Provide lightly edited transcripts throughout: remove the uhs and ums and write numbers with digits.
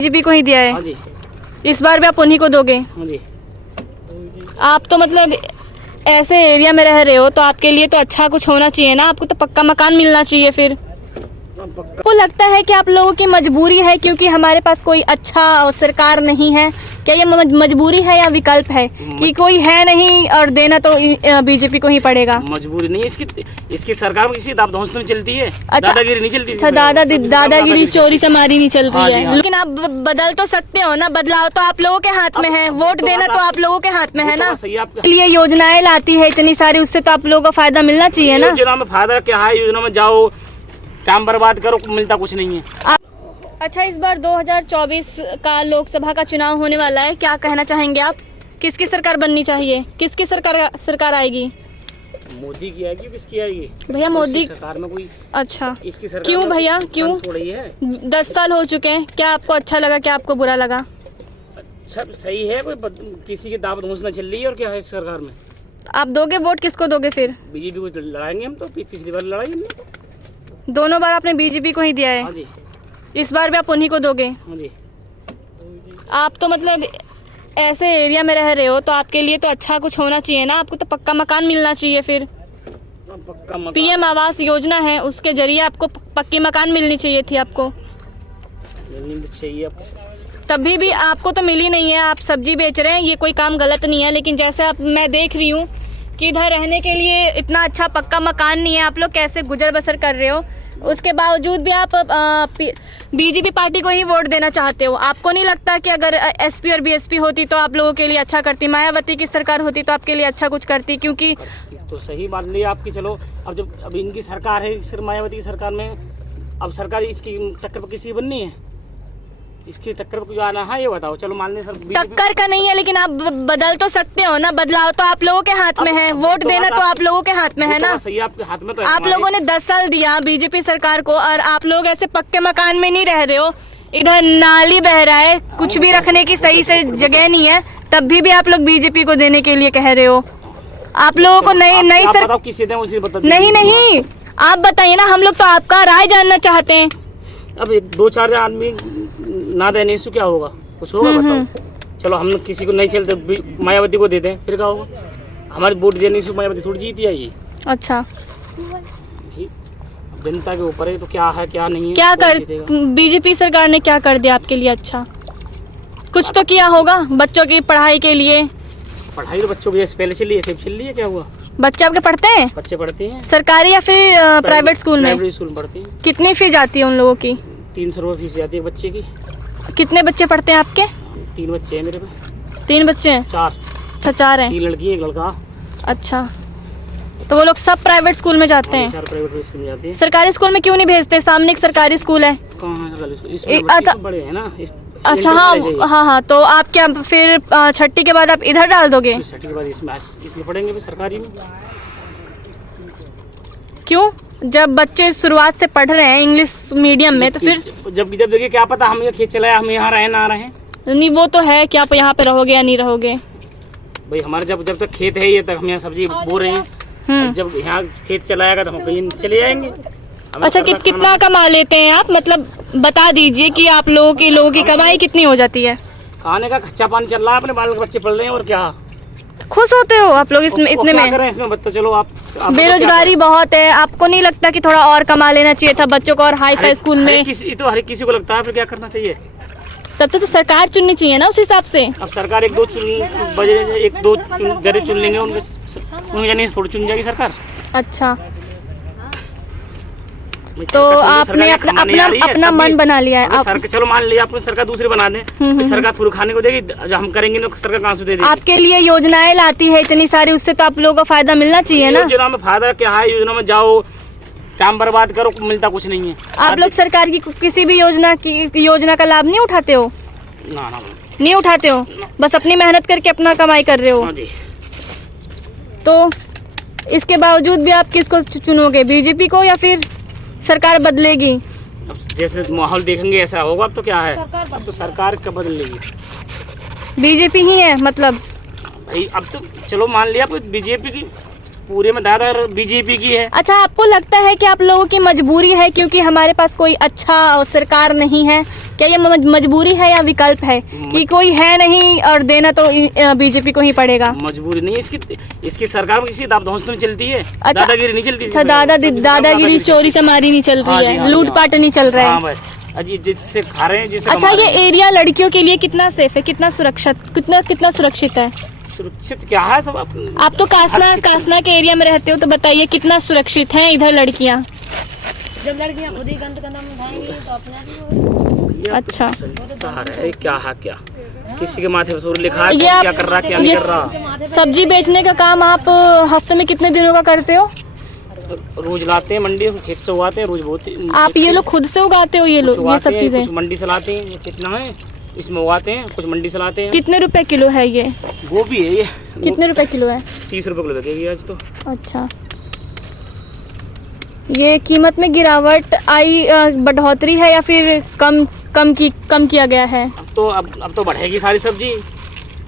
BJP को ही दिया है। हाँ जी। इस बार भी आप उन्हीं को दोगे? हाँ जी। आप तो मतलब ऐसे एरिया में रह रहे हो तो आपके लिए तो अच्छा कुछ होना चाहिए ना, आपको तो पक्का मकान मिलना चाहिए। फिर आपको लगता है कि आप लोगों की मजबूरी है क्योंकि हमारे पास कोई अच्छा सरकार नहीं है? क्या ये मजबूरी है या विकल्प है कि कोई है नहीं और देना तो बीजेपी को ही पड़ेगा? मजबूरी नहीं है, इसकी सरकार में किसी दाब धौंस नहीं चलती है। अच्छा, दादागिरी नहीं चलती। अच्छा, दादागिरी चोरी चमारी नहीं चल रही है। हाँ। लेकिन आप बदल तो सकते हो ना, बदलाव तो आप लोगों के हाथ में है, वोट देना तो आप लोगों के हाथ में है ना। इसलिए योजनाएं लाती है इतनी सारी, उससे तो आप लोगों को फायदा मिलना चाहिए ना। योजना में फायदा क्या है? योजना में जाओ, टाइम बर्बाद करो, मिलता कुछ नहीं है। अच्छा, इस बार 2024 का लोकसभा का चुनाव होने वाला है, क्या कहना चाहेंगे आप? किसकी सरकार बननी चाहिए? किसकी सरकार आएगी? मोदी की आएगी? किसकी आएगी भैया? मोदी सरकार में कोई। अच्छा, इसकी सरकार क्यों भैया, क्यों? थोड़ी है। 10 साल हो चुके हैं, क्या आपको अच्छा लगा, क्या आपको बुरा लगा? सब सही है, कोई किसी की दावत धौंस न चल रही है। और क्या है इस सरकार में? आप दोगे वोट, किसको दोगे फिर? बीजेपी को लड़ाएंगे हम तो, पिछली बार लड़ाई हमने। दोनों बार आपने बीजेपी को ही दिया है। हाँ जी। इस बार भी आप उन्हीं को दोगे? हाँ जी। आप तो मतलब ऐसे एरिया में रह रहे हो तो आपके लिए तो अच्छा कुछ होना चाहिए ना, आपको तो पक्का मकान मिलना चाहिए। फिर पक्का मकान, पीएम आवास योजना है, उसके जरिए आपको पक्की मकान मिलनी चाहिए थी आपको। मिलनी चाहिए आपको। तभी भी आपको तो मिली नहीं है। आप सब्जी बेच रहे हैं, ये कोई काम गलत नहीं है, लेकिन जैसे आप मैं देख रही हूँ कि इधर रहने के लिए इतना अच्छा पक्का मकान नहीं है। आप लोग कैसे गुजर बसर कर रहे हो? उसके बावजूद भी आप बीजेपी पार्टी को ही वोट देना चाहते हो। आपको नहीं लगता कि अगर एसपी और बीएसपी होती तो आप लोगों के लिए अच्छा करती, मायावती की सरकार होती तो आपके लिए अच्छा कुछ करती? क्योंकि तो सही मान ली आपकी। चलो अब इनकी सरकार है, सिर्फ मायावती की सरकार में अब सरकार इसकी टक्कर पर किसी बननी है? इसकी टक्कर पर कुछ आना है? ये बताओ। चलो मान लें सर टक्कर का नहीं है, लेकिन आप बदल तो सकते हो ना, बदलाव तो आप लोगों के हाथ में है, वोट देना तो आप लोगों के हाथ में है ना। सही, आपके हाथ में तो है। आप लोगों ने 10 साल दिया बीजेपी सरकार को और आप लोग ऐसे पक्के मकान में नहीं रह रहे हो। इधर नाली बह रहा है, कुछ भी रखने की सही से जगह नहीं है, तब भी आप लोग बीजेपी को देने के लिए कह रहे हो। आप लोगों को नई सर किसी दें उसी बता। नहीं, आप बताइए ना, हम लोग तो आपका राय जानना चाहते हैं। अब 2-4 आदमी ना देने से क्या होगा? कुछ होगा? बताओ। चलो हम किसी को नहीं चलते, मायावती को दे दें, फिर क्या होगा? हमारी वोट देने से मायावती थोड़ी जीती आएगी। अच्छा, जनता के ऊपर है तो क्या है क्या नहीं है। क्या कर बीजेपी सरकार ने क्या कर दिया आपके लिए? अच्छा कुछ तो किया होगा बच्चों की पढ़ाई के लिए। पढ़ाई तो बच्चों की पहले चल रही है, सब चल रही है। क्या हुआ? बच्चे आपके पढ़ते हैं? बच्चे पढ़ते हैं सरकारी या फिर प्राइवेट स्कूल में? प्राइवेट स्कूल में पढ़ते हैं। कितनी फीस जाती है उन लोगों की? 300 रुपये फीस जाती है बच्चे की। कितने बच्चे पढ़ते हैं आपके? 3 बच्चे हैं मेरे पे। 3 बच्चे हैं? 4। अच्छा, 4 हैं। 3 लड़की 1 लड़का। अच्छा, तो वो लोग सब प्राइवेट स्कूल में जाते हैं? 4 प्राइवेट स्कूल में जाते हैं। सरकारी स्कूल में क्यों नहीं भेजते? सामने एक सरकारी स्कूल है। कहाँ? बड़े हैं ना। अच्छा, हाँ, तो आप क्या फिर छठी के बाद आप इधर डाल दोगे? छठी के बाद इसमें पढ़ेंगे भी सरकारी में। क्यों? जब बच्चे शुरुआत से पढ़ रहे हैं इंग्लिश मीडियम में तो फिर जब देखिए क्या पता हम ये खेत चलाया, हम यहाँ रहे ना रहे। नहीं, वो तो है कि आप यहाँ पे रहोगे या नहीं रहोगे। भाई हमारे जब तक खेत है ये तक हम यहाँ सब्जी बो रहे हैं। जब यहाँ खेत चलाएगा तो हम कहीं चले जाएंगे। अच्छा, कितना कमा लेते हैं आप? मतलब बता दीजिए कि आप लोगों की कमाई कितनी हो जाती है? खाने का खर्चा पानी चल रहा है, अपने बाल बच्चे पढ़ रहे हैं। और क्या खुश होते हो आप लोग इतने में? इसमें बता। चलो आप बेरोजगारी बहुत है, आपको नहीं लगता कि थोड़ा और कमा लेना चाहिए था बच्चों को और हाई फाई स्कूल में? हर किसी को लगता है, फिर क्या करना चाहिए? तब तो सरकार चुननी चाहिए ना उस हिसाब से। अब सरकार 1-2 बजे से 1-2 जरे चुन लेंगे, उनके थोड़ी चुन जाएगी सरकार। अच्छा, तो आपने अपना मन बना लिया है। चलो मान लिया आपने, सरकार दूसरी बना दे, सरकार थोड़ी खाने को देगी, जब हम करेंगे ना सरकार कहाँ से दे देगी? आपके लिए योजनाएं लाती है इतनी सारी, उससे तो आप लोगों को फायदा मिलना चाहिए ना। योजना में फायदा क्या है? योजना में जाओ, टाइम बर्बाद करो, मिलता कुछ नहीं है। आप लोग सरकार की किसी भी योजना का लाभ नहीं उठाते हो? ना, नहीं उठाते हो, बस अपनी मेहनत करके अपना कमाई कर रहे हो। हाँ जी। तो इसके बावजूद भी आप किसको चुनोगे? बीजेपी को या फिर सरकार बदलेगी? अब जैसे माहौल देखेंगे ऐसा होगा। अब तो क्या है, अब तो सरकार कब बदलेगी? बीजेपी ही है मतलब? भाई अब तो चलो मान लिया बीजेपी की, पूरे में दादा बीजेपी की है। अच्छा, आपको लगता है कि आप लोगों की मजबूरी है क्योंकि हमारे पास कोई अच्छा सरकार नहीं है? क्या ये मजबूरी है या विकल्प है कि कोई है नहीं और देना तो बीजेपी को ही पड़ेगा? मजबूरी नहीं है इसकी सरकार में किसी दाबधौंस तो नहीं चलती है। अच्छा, दादागिरी नहीं चलती। अच्छा, दादागिरी चोरी चमारी नहीं चल रही है, लूटपाट नहीं चल रहा है। अजी जिससे खा रहे हैं जिससे अच्छा, ये एरिया लड़कियों के लिए कितना सेफ है, कितना सुरक्षित, कितना सुरक्षित है? सुरक्षित क्या है सब आप तो कासना के एरिया में रहते हो, तो बताइए कितना सुरक्षित है इधर लड़कियाँ? जब लड़कियां खुद ही गंद कदम उठाएंगी तो अपने आप ही होगा। अच्छा, क्या किसी के माथे पर सूर लिखा है, क्या कर रहा क्या नहीं कर रहा। सब्जी बेचने का काम आप हफ्ते में कितने दिनों का करते हो? रोज लाते हैं मंडी, खेत से उगाते हैं, रोज बोते हैं। आप ये लोग खुद से उगाते हो ये सब चीजें? कुछ मंडी से लाते हैं, कितना है इसमें उगाते हैं, कुछ मंडी से लाते हैं। कितने रुपए किलो है ये? गोभी है ये। कितने रुपए किलो है? 30 रुपए किलो बिकेगी आज तो। अच्छा, ये कीमत में गिरावट आई, बढ़ोतरी है या फिर कम किया गया है? अब तो बढ़ेगी सारी सब्जी,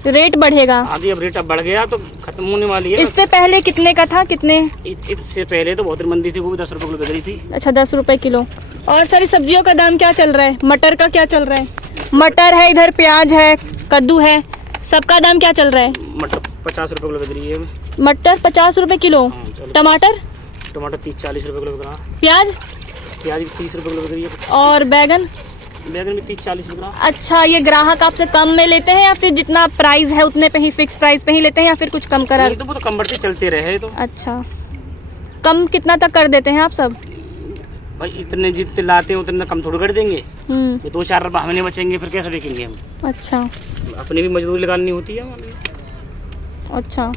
रेट बढ़ेगा। आधी अब रेट अब बढ़ गया तो खत्म होने वाली है। इससे पहले कितने का था? कितने? इससे पहले तो बहुत मंदी थी, वो भी 10 रुपए किलो बिक रही थी। अच्छा, 10 रुपए किलो। और सारी सब्जियों का दाम क्या चल रहा है? मटर का क्या चल रहा है? मटर है इधर, प्याज है, कद्दू है, सबका दाम क्या चल रहा है? मटर 50 रुपए किलो बिक रही है। मटर 50 रुपए किलो। टमाटर 30-40 रुपए किलो बिक रहा। प्याज 30 रुपए किलो बिक रही है। और बैगन भी 30-40 बिक रहा। अच्छा, ये ग्राहक आपसे कम में लेते हैं या फिर जितना प्राइस है उतने पे ही, फिक्स प्राइस पे ही लेते हैं या फिर कुछ कम करा? तो वो तो कम बढ़ते चलते रहे तो। अच्छा, कम कितना तक कर देते हैं आप सब? भाई इतने जितने लाते हैं उतने कम थोड़ी कर देंगे। 2-4 रुपये हमें नहीं बचेंगे, फिर कैसे बेचेंगे हम? अच्छा, अपनी भी मजदूरी लगानी होती है हमारी। अच्छा।